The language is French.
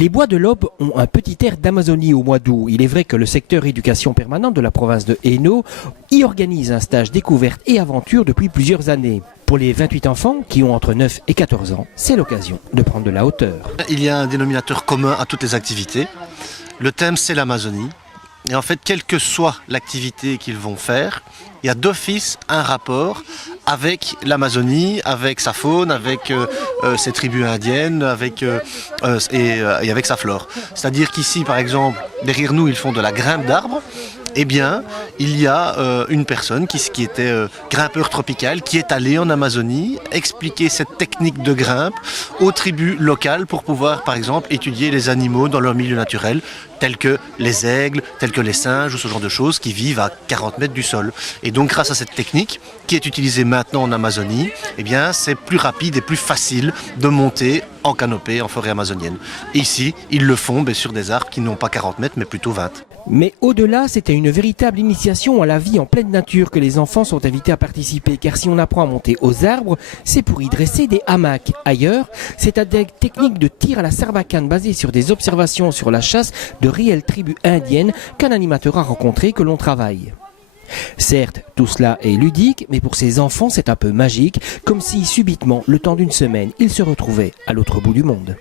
Les bois de l'Aube ont un petit air d'Amazonie au mois d'août. Il est vrai que le secteur éducation permanente de la province de Hainaut y organise un stage découverte et aventure depuis plusieurs années. Pour les 28 enfants qui ont entre 9 et 14 ans, c'est l'occasion de prendre de la hauteur. Il y a un dénominateur commun à toutes les activités. Le thème, c'est l'Amazonie. Et en fait, quelle que soit l'activité qu'ils vont faire, il y a d'office un rapport avec l'Amazonie, avec sa faune, avec ses tribus indiennes, et avec sa flore. C'est-à-dire qu'ici, par exemple, derrière nous, ils font de la grimpe d'arbres. Eh bien, il y a une personne qui était grimpeur tropical, qui est allée en Amazonie expliquer cette technique de grimpe aux tribus locales pour pouvoir, par exemple, étudier les animaux dans leur milieu naturel, tels que les aigles, tels que les singes ou ce genre de choses qui vivent à 40 mètres du sol. Et donc, grâce à cette technique qui est utilisée maintenant en Amazonie, eh bien, c'est plus rapide et plus facile de monter en canopée en forêt amazonienne. Et ici, ils le font sur des arbres qui n'ont pas 40 mètres, mais plutôt 20. Mais au-delà, c'était une véritable initiation à la vie en pleine nature que les enfants sont invités à participer. Car si on apprend à monter aux arbres, c'est pour y dresser des hamacs. Ailleurs, c'est à des techniques de tir à la sarbacane basées sur des observations sur la chasse de réelles tribus indiennes qu'un animateur a rencontré que l'on travaille. Certes, tout cela est ludique, mais pour ces enfants, c'est un peu magique, comme si subitement, le temps d'une semaine, ils se retrouvaient à l'autre bout du monde.